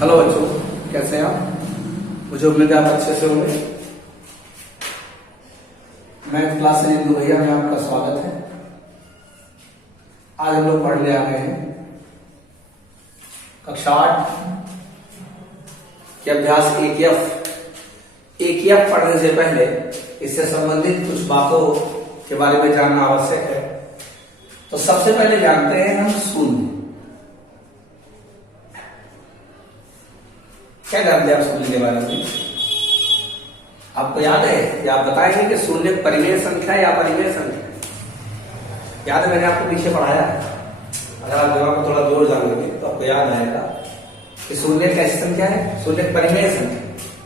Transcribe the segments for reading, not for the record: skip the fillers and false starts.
Hello बच्चों, कैसे हैं आप? मुझे उम्मीद है आप अच्छे से होंगे। मैं क्लास इंदू भैया में आपका स्वागत है। आज हम लोग पढ़ने आ गए हैं कक्षा 8 के अभ्यास एक पढ़ने से पहले इससे संबंधित कुछ बातों के बारे में जानना आवश्यक है। तो सबसे पहले जानते हैं हम शून्य। क्या जानते हैं आप शून्य के बारे में? आपको याद है या आप बताएंगे कि शून्य परिमेय संख्या या अपरिमेय संख्या? याद है, मैंने आपको पीछे पढ़ाया है। अगर आप दिमाग को थोड़ा जोर डालेंगे तो आपको याद आएगा कि शून्य कैसी संख्या है। शून्य परिमेय संख्या।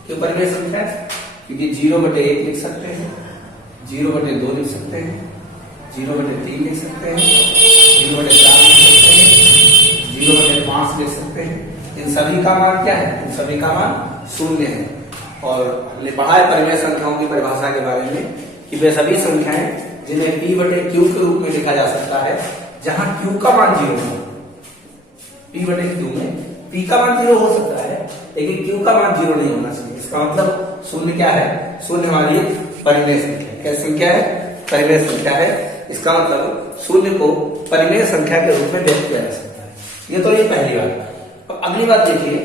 क्यों परिमेय संख्या है? क्योंकि 0/1 लिख सकते हैं, 0/2 लिख सकते हैं, 0/3 लिख सकते हैं, 0/4 लिख सकते हैं, 0/5 लिख सकते हैं। इन सभी का मान क्या है? इन सभी का मान शून्य है। और हमने पढ़ा है परिमेय संख्याओं की परिभाषा के बारे में कि वे सभी संख्याएं जिन्हें p/q के रूप में लिखा जा सकता है, जहां q का मान 0 हो। p/q में p का मान 0 हो सकता है, लेकिन q का मान 0 नहीं होना चाहिए। इसका मतलब शून्य क्या है? शून्य हमारी परिमेय संख्या है। क्या संख्या है? परिमेय संख्या है। इसका मतलब शून्य को परिमेय संख्या के रूप में व्यक्त किया जा सकता है। ये तो ये पहली बात। अब अगली बात देखिए,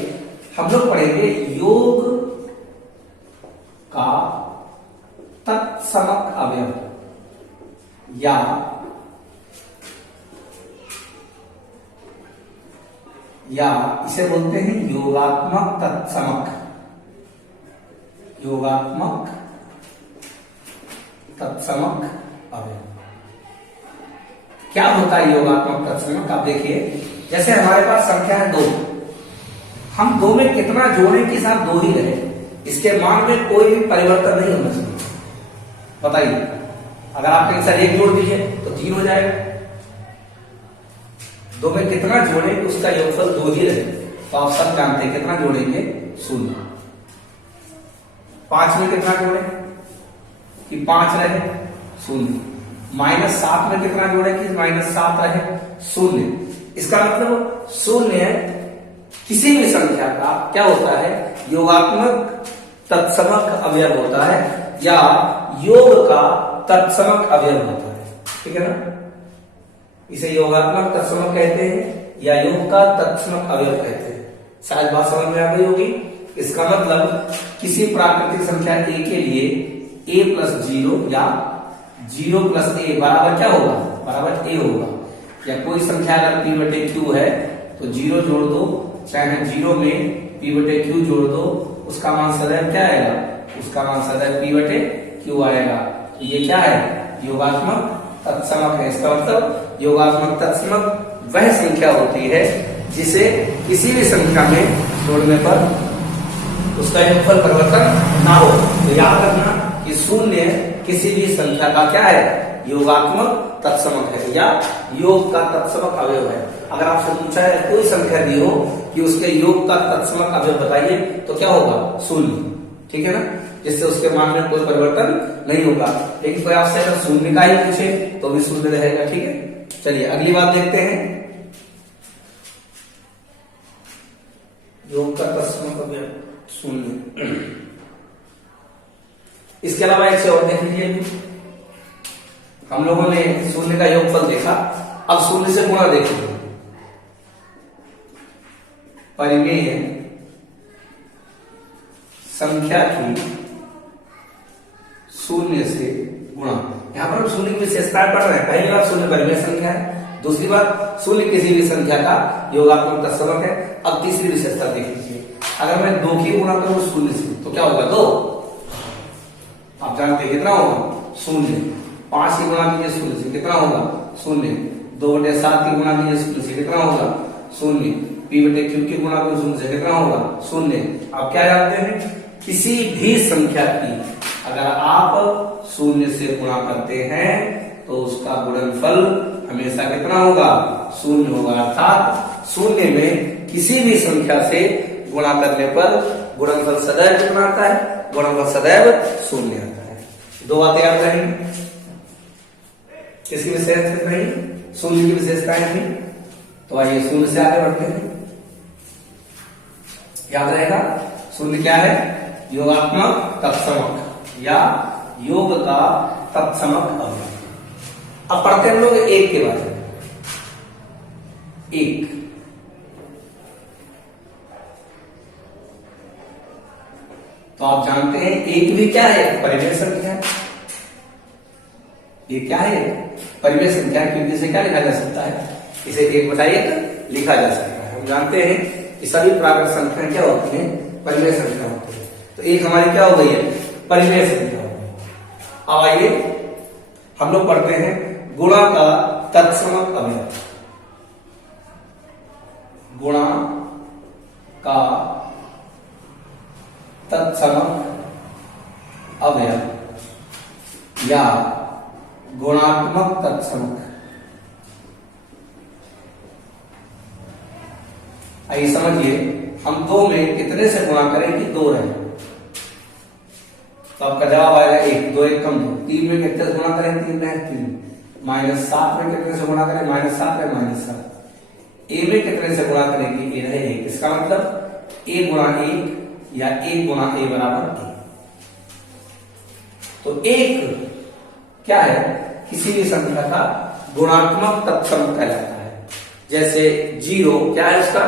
हम लोग पढ़ेंगे योग का तत्समक अवयव या इसे बोलते हैं योगात्मक तत्समक। योगात्मक तत्समक अवयव क्या होता है? योगात्मक तत्समक आप देखिए, जैसे हमारे पास संख्या है 2, हम 2 में कितना जोड़े के साथ 2 ही रहे, इसके मान में कोई भी परिवर्तन नहीं होना चाहिए। बताइए, अगर आप एक साथ 1 जोड़ दीजिए तो 3 हो जाएगा। 2 में कितना जोड़े उसका योगफल 2 ही रहे, तो आप सब जानते हैं कितना जोड़ेंगे? 0। 5 में कितना जोड़े कि 5 रहे? 0। -7 में कितना जोड़े कि -7 रहे? 0। इसका मतलब शून्य किसी भी संख्या का क्या होता है? योगात्मक तत्समक अवयव होता है या योग का तत्समक अवयव होता है। ठीक है ना? इसे योगात्मक तत्समक कहते हैं या योग का तत्समक अवयव कहते हैं। शायद बात समझ में आ गई होगी। इसका मतलब किसी प्राकृतिक संख्या a के लिए a+0 या 0+a बराबर क्या होगा? बराबर a होगा। या कोई संख्या अगर p/q है तो 0 जोड़ दो, चाहे 0 में p/q जोड़ दो, उसका मान सदैव क्या आएगा? उसका मान सदैव p/q आएगा। तो ये क्या है? योगात्मक तत्समक है। इसका मतलब योगात्मक तत्समक वह संख्या होती है जिसे किसी भी संख्या में जोड़ने पर उसका योगफल परिवर्तन ना हो। तो याद रखना कि शून्य किसी भी संख्या का क्या है? योगात्मक तत्समक है या योग का तत्समक अवयव है। अगर आपसे पूछा है कोई संख्या दी हो कि उसके योग का तत्समक अवयव बताइए, तो क्या होगा? 0। ठीक है ना? जिससे उसके मान में कोई परिवर्तन नहीं होगा। लेकिन कोई आपसे अगर शून्य का ही पूछे तो भी 0 रहेगा। ठीक है, चलिए अगली बात देखते हैं। योग का तत्समक अवयव 0। इसके अलावा एक से और देख लीजिए। हम लोगों ने शून्य का योगफल देखा, अब शून्य से गुणा देखेंगे। परिमेय संख्या की शून्य से गुणा। यहां पर हम शून्य की विशेषताएं पढ़ रहे हैं। पहली बात, शून्य परिमेय संख्या है। दूसरी बात, शून्य किसी भी संख्या का योगात्मक तत्समक है। अब तीसरी विशेषता देख लीजिए। अगर मैं 2 की गुणा करूं शून्य से तो क्या होगा? 2। आप जानते हैं कितना होगा? 0। 5 की गुणा कीजिए शून्य से, कितना होगा? 0। 2/7 की गुणा कीजिए शून्य से, कितना होगा? 0। p/q की गुणा करो शून्य से, कितना होगा? 0। आप क्या जानते हैं? किसी भी संख्या की अगर आप 0 से गुणा करते हैं तो उसका गुणनफल हमेशा कितना होगा? 0 होगा। अर्थात 0 में किसी भी संख्या से गुणा करने पर गुणनफल सदैव कितना आता है? गुणनफल सदैव 0 आता है। 2 बातें याद रहेंगी। किसकी विशेषता नहीं? शून्य की विशेषताएं नहीं। तो आइए शून्य से आगे बढ़ते हैं। याद रहेगा, शून्य क्या है? योगात्मक तत्समक या योग का तत्समक अवयव। अब पढ़ते हैं हम लोग एक के बारे में। एक तो आप जानते हैं एक भी क्या है? परिमेय संख्या है। ये क्या है? परिमेय संख्या। क्योंकि इसे क्या लिखा जा सकता है? इसे 1/1 लिखा जा सकता है। हम जानते हैं कि सभी प्राकृत संख्या क्या होती है? परिमेय संख्या होती है। तो एक हमारी क्या हो गई है? परिमेय संख्या हो गई। अब आइए हम लोग पढ़ते हैं गुणा का तत्समक अवयव। गुणा का तत्समक अवयव या गुणात्मक तत्समक। आइए समझिए, हम 2 में कितने से गुणा करें कि 2 रहे? तो आपका जवाब आएगा 1, 2 1 कम 2। 3 में कितने से गुणा करें? 3 रहे 3। -7 में कितने से गुणा करें? -7 रहे -7। ए में कितने से गुणा करें कि ए रहे 1। इसका मतलब a गुणा 1 या a गुणा a बराबर 1। तो 1 क्या है? किसी भी संख्या का गुणात्मक तत्समक कहलाता है। जैसे 0 क्या है? उसका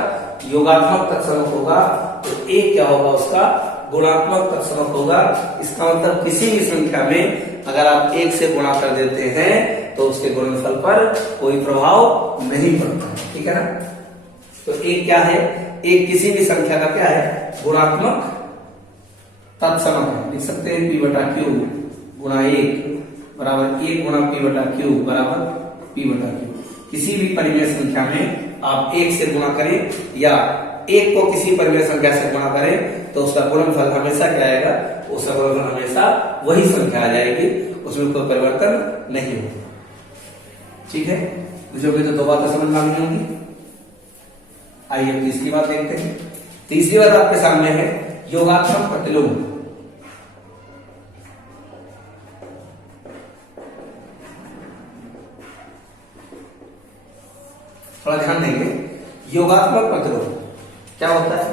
योगात्मक तत्समक होगा। तो 1 क्या होगा? उसका गुणात्मक तत्समक होगा। इसका मतलब किसी भी संख्या में अगर आप 1 से गुणा कर देते हैं तो उसके गुणनफल पर कोई प्रभाव नहीं पड़ता है। ठीक है ना? तो 1 क्या है? 1 किसी भी संख्या का क्या है? गुणात्मक तत्समक है। लिख सकते हैं p/q गुणा 1 बराबर 1 गुणा p/q बराबर p/q। किसी भी परिमेय संख्या में आप 1 से गुणा करें या 1 को किसी परिमेय संख्या से गुणा करें तो उसका गुणनफल हमेशा क्या आएगा? उसका गुणनफल हमेशा वही संख्या आ जाएगी, उसमें कोई परिवर्तन नहीं होगा। ठीक है? जो भी तो 2 बातें समझ में आ गई होंगी। आइए अब तीसरी बात देखते हैं। तीसरी बात आपके सामने है योगात्मक प्रतिलोम। थोड़ा ध्यान देंगे। योगात्मक प्रतिलोम क्या होता है?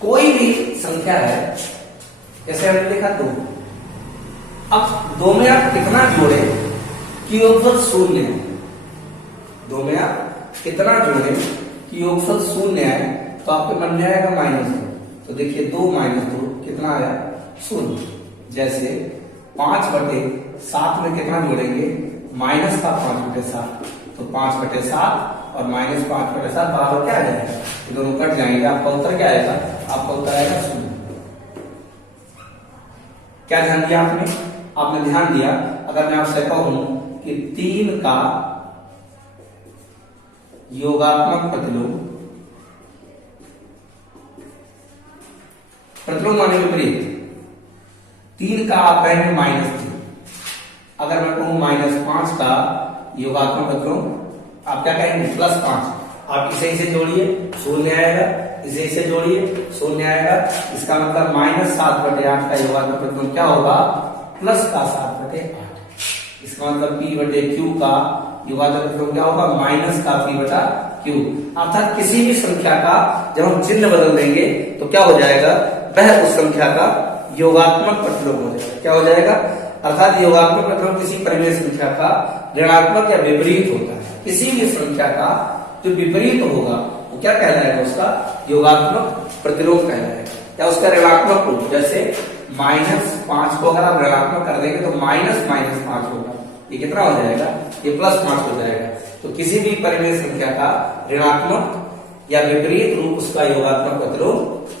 कोई भी संख्या है, जैसे हमने देखा 2। अब 2 में आप कितना जोड़े कि योगफल 0 है? 2 में आप कितना जोड़े कि योगफल 0 है? तो आपके मन में आएगा -2। तो देखिए 2 - 2 कितना आया? 0। जैसे 5/7 में कितना जोड़ेंगे? -5/7। तो 5/7 और -5/7 बराबर क्या आ जाएगा? ये दोनों कट जाएंगे। आपका उत्तर क्या आएगा? आपका उत्तर आएगा 0। क्या ध्यान दिया आपने? आपने ध्यान दिया। अगर मैं आपसे कहूं कि 3 का योगात्मक प्रतिलोम, प्रतिलोम माने विपरीत। 3 का आप कहेंगे -3। अगर मैं कहूं -5 का योगात्मक प्रतिलोम, आप क्या कहेंगे? +5। आप इसे इसे जोड़िए, 0 आएगा। इसे इसे जोड़िए, 0 आएगा। इसका मतलब -7/8 का योगात्मक प्रतिलोम क्या होगा? +7/8। इसका मतलब p/q का योगात्मक प्रतिलोम क्या होगा? -p/q। अर्थात किसी भी संख्या का जब हम चिन्ह बदल देंगे तो क्या हो जाएगा? वह उस संख्या का योगात्मक प्रतिलोम हो जाएगा। क्या हो जाएगा? अर्थात योगात्मक प्रतिलोम किसी परिमेय संख्या का ऋणात्मक या विपरीत होता है। किसी भी संख्या का जो विपरीत होगा वो क्या कहलाएगा? उसका योगात्मक प्रतिलोम कहलाएगा या उसका ऋणात्मक रूप। जैसे -5 को अगर आप ऋणात्मक कर देंगे तो -5 होगा। ये कितना हो जाएगा? ये +5 हो जाएगा। तो किसी भी परिमेय संख्या का ऋणात्मक या विपरीत रूप उसका योगात्मक प्रतिलोम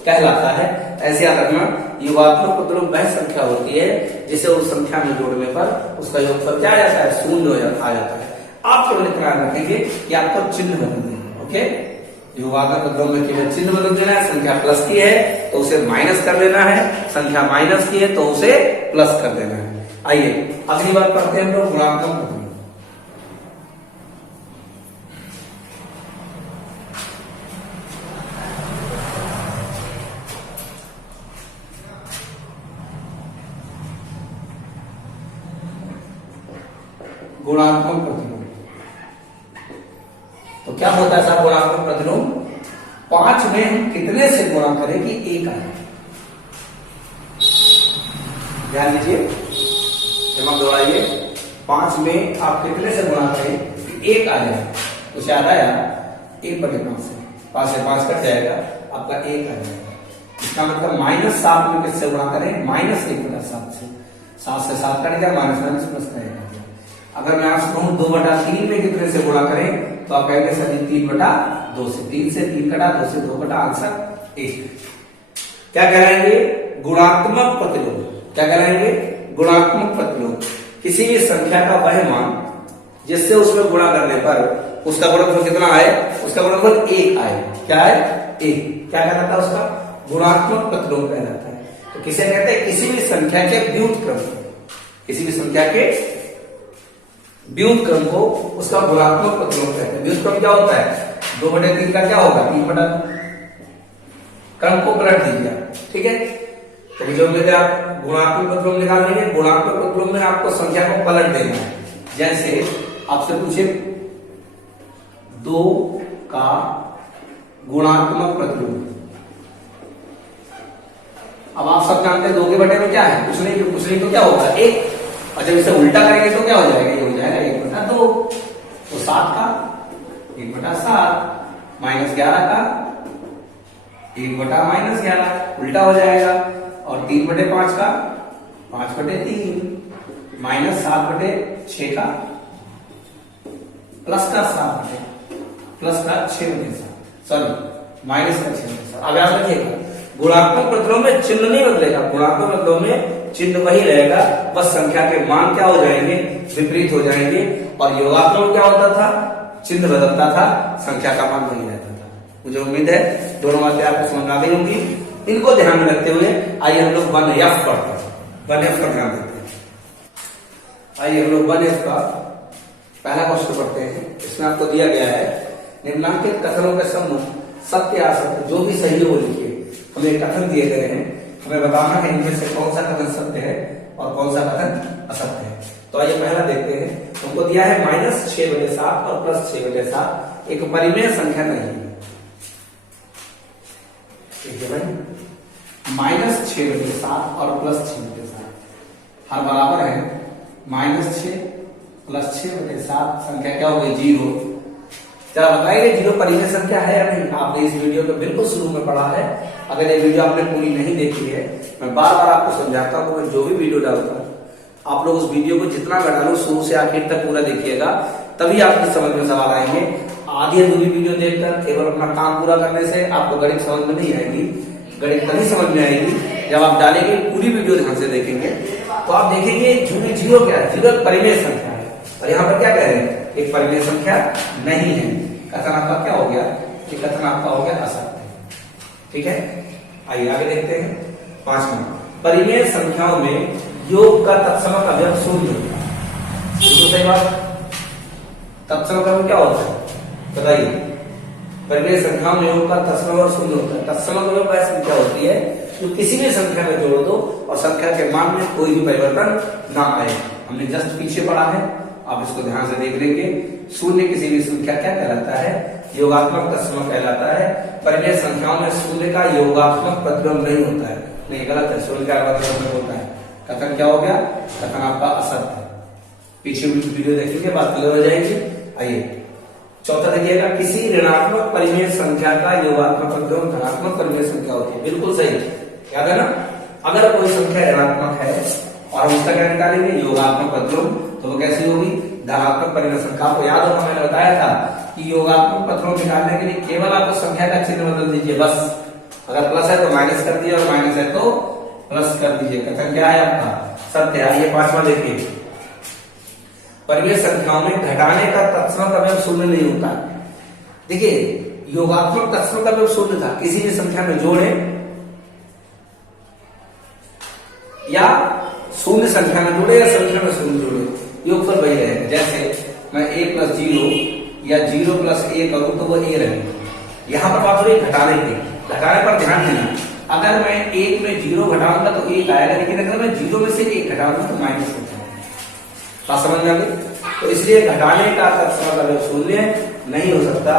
कहलाता है। ऐसे याद रखना, योगात्मक प्रतिलोम वह संख्या होती है जिसे उस संख्या में जोड़ने पर उसका योगफल क्या आ जाता है? 0 आ जाता है। आप केवल इतना रखेंगे कि आपको चिन्ह बदल देना। ओके? योगात्मक प्रतिलोम में केवल चिन्ह बदल देना है। संख्या प्लस की है तो उसे माइनस कर देना है, संख्या माइनस की है तो उसे प्लस कर देना है। आइए अगली बात पढ़ते हैं हम लोग गुणात्मक प्रतिलोम। गुणात्मक प्रतिलोम तो क्या होता है साहब? गुणात्मक प्रतिलोम 5 में हम कितने से गुणा करें कि 1 आए? ध्यान दीजिए, दिमाग दौड़ाइए। 5 में आप कितने से गुणा करें कि 1 आ जाए? कुछ याद आया? 1/5 से 5 से 5 कट जाएगा, आपका 1 आ जाएगा। इसका मतलब -7 में किससे गुणा करें? -1/7 से। 7 से 7 कट गया, माइनस माइनस प्लस का 1 आ गया। अगर मैं आपसे कहूं 2/3 में कितने से गुणा करें, तो आप कहेंगे सर 3/2 से। 3 से 3 कटा, 2 से 2 कटा, आंसर 1। क्या कहलाएंगे? गुणात्मक प्रतिलोम। क्या कहलाएंगे? गुणात्मक प्रतिलोम। किसी भी संख्या का वह मान जिससे उसमें गुणा करने पर उसका गुणनफल कितना आए? उसका गुणनफल 1 आए। क्या है? 1। क्या कहलाता है उसका? गुणात्मक प्रतिलोम कहलाता है। तो किसे कहते हैं? किसी भी संख्या के व्युत्क्रम को, किसी भी संख्या के व्युत्क्रम को उसका गुणात्मक प्रतिलोम कहते हैं। व्युत्क्रम क्या होता है? 2/3 का क्या होगा? 3/2। क्रम को पलट दीजिए, ठीक है। तो जो कहते हैं आप गुणात्मक प्रतिलोम निकालेंगे, गुणात्मक प्रतिलोम में आपको संख्या को पलट देना है। जैसे आपसे पूछे 2 का गुणात्मक प्रतिलोम। अब आप सब जानते हैं 2 के बटे में क्या है? कुछ नहीं तो क्या होगा? 1। और जब इसे उल्टा करेंगे तो क्या हो जाएगा? ये हो जाएगा 1/2। तो 7 का 1/7 -11 का 1/-11 उल्टा हो जाएगा। और 3/5 का 5/3 -7/6 का प्लस का 6/7 सॉरी माइनस का 6/7। अब याद रखिएगा, गुणात्मक प्रतिलोम में चिन्ह नहीं बदलेगा। गुणात्मक प्रतिलोम में चिन्ह वही रहेगा, बस संख्या के मान क्या हो जाएंगे? विपरीत हो जाएंगे। और योगात्मक में क्या होता था? चिन्ह बदलता था, संख्या का मान वही रहता था। मुझे उम्मीद है दोनों बातें आपको समझ आ गई होंगी। इनको ध्यान में रखते हुए आइए हम लोग 1F पढ़ते हैं। 1F का ध्यान देते हैं। आइए हम लोग 1F का पहला क्वेश्चन पढ़ते हैं। इसमें आपको दिया गया है निम्नलिखित कथनों के संबंध सत्य असत्य जो भी सही हो लिखिए। हमें कथन दिए गए हैं, हमें बताना है इनमें से कौन सा कथन सत्य है और कौन सा कथन असत्य है। तो आइए पहला देखते हैं। हमको दिया है -6/7 और +6/7 एक परिमेय संख्या नहीं है। ठीक है भाई, -6/7 और +6/7 हर बराबर है। -6 + 6/7 संख्या क्या हो गई? 0। क्या बताइए 0 परिमेय संख्या है या नहीं? आपने इस वीडियो को बिल्कुल शुरू में पढ़ा है। अगर ये वीडियो आपने पूरी नहीं देखी है, मैं बार बार आपको समझाता हूँ। मैं जो भी वीडियो डालता हूँ, आप लोग उस वीडियो को जितना मैं डालूं शुरू से आखिर तक पूरा देखिएगा, तभी आपकी समझ में सवाल आएंगे। आधी अधूरी वीडियो देखकर केवल अपना काम पूरा करने से आपको गणित समझ में नहीं आएगी। गणित तभी समझ में आएगी जब आप डालेंगे, पूरी वीडियो ध्यान से देखेंगे। तो आप देखेंगे 0 क्या है? 0 परिमेय संख्या है। और यहाँ पर क्या कह रहे हैं? एक परिमेय संख्या नहीं है। कथन आपका क्या हो गया? कि कथन आपका हो गया असत्य। ठीक है, आइए आगे देखते हैं। 5वां, परिमेय संख्याओं में योग का तत्समक अवयव 0 होता है। बिल्कुल सही बात। तत्समक अवयव क्या होता है बताइए? परिमेय संख्याओं में योग का तत्समक अवयव 0 होता है। तत्समक अवयव वह संख्या होती है जो किसी भी संख्या में जोड़ दो और संख्या के मान में कोई भी परिवर्तन ना आए। हमने जस्ट पीछे पढ़ा है, आप इसको ध्यान से देख लेंगे। 0 किसी भी संख्या क्या कहलाता है? योगात्मक तत्समक कहलाता है। परिमेय संख्याओं में 0 का योगात्मक प्रतिलोम नहीं होता है। नहीं, गलत है। 0 का प्रतिलोम होता है। कथन क्या हो गया? कथन आपका असत्य है। पीछे वीडियो देखेंगे, बात क्लियर हो जाएगी। आइए चौथा देखिएगा, किसी ऋणात्मक परिमेय संख्या का योगात्मक प्रतिलोम धनात्मक परिमेय संख्या होती है। बिल्कुल सही, याद है ना? अगर कोई संख्या ऋणात्मक है और हम उसका क्या निकालेंगे? योगात्मक प्रतिलोम, तो वो कैसी होगी? धनात्मक परिमेय संख्या। आपको याद होगा मैंने बताया था कि योगात्मक प्रतिलोम निकालने के लिए केवल आपको संख्या का चिन्ह बदल दीजिए बस। अगर प्लस है तो माइनस कर दिए और माइनस है तो प्लस कर दीजिए। कथन क्या है आपका? सत्य है। ये 5वां देखिए, परिमेय संख्याओं में घटाने का तत्समक अवयव 0 नहीं होता। देखिए योगात्मक तत्समक अवयव 0 था। किसी भी संख्या में जोड़े या 0 संख्या में जोड़े या संख्या में 0 जोड़े, योगफल वही रहेगा। जैसे मैं a + 0 या 0 + a करूं तो वो a रहेगा। यहां पर बात हो रही घटाने की। घटाने पर ध्यान देना, अगर मैं 1 में 0 घटाऊंगा तो 1 आएगा, लेकिन अगर मैं 0 में से 1 घटाऊंगा तो माइनस हो जाएगा। बात समझ में आ गई? तो इसलिए घटाने का तत्समक अवयव 0 नहीं हो सकता।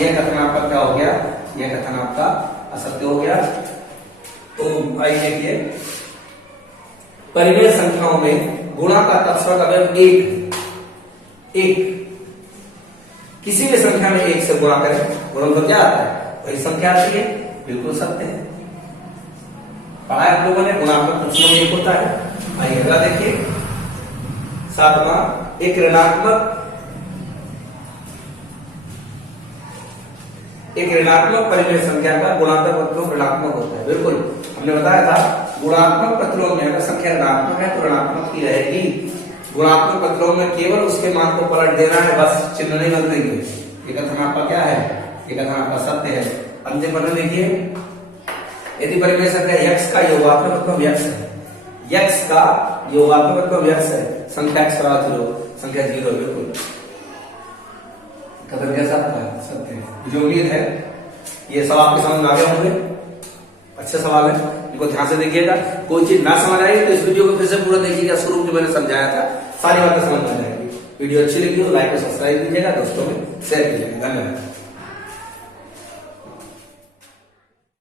यह कथन आपका क्या हो गया? यह कथन आपका असत्य हो गया। तो आइए देखिए, परिमेय संख्याओं में गुणा का तत्सम अवयव एक किसी भी संख्या में एक से गुणा करें, गुणनफल क्या आता है, वही संख्या आती है, बिल्कुल सत्य है। पढ़ा है आप लोगों ने, गुणात्मक तत्सम में एक होता है। आइए अगला देखिए, 7वां, एक ऋणात्मक परिमेय संख्या का गुणात्मक प्रतिलोम ऋणात्मक होता है। बिल्कुल हमने बताया था, गुणात्मक प्रतिलोम में अगर संख्या ऋणात्मक है तो ऋणात्मक ही रहेगी। गुणात्मक प्रतिलोम में केवल उसके मान को पलट देना है, बस चिन्ह नहीं बदलेंगे। ये कथन आपका क्या है, ये कथन आपका सत्य है। अंतिम प्रश्न देखिए, यदि परिमेय संख्या x का योगात्मक प्रतिलोम x है, x का योगात्मक प्रतिलोम x है, संख्या x बराबर 0, संख्या 0, बिल्कुल कथन कैसा आपका सत्य है। मुझे उम्मीद है ये सब आपके समझ में आ गए होंगे। अच्छे सवाल है, इनको ध्यान से देखिएगा। कोई चीज ना समझ आई तो इस वीडियो को फिर से पूरा देखिएगा, शुरू में मैंने समझाया था, सारी बातें समझ में आ जाएगी। वीडियो अच्छी लगी हो लाइक और सब्सक्राइब कीजिएगा, दोस्तों में शेयर कीजिएगा। धन्यवाद।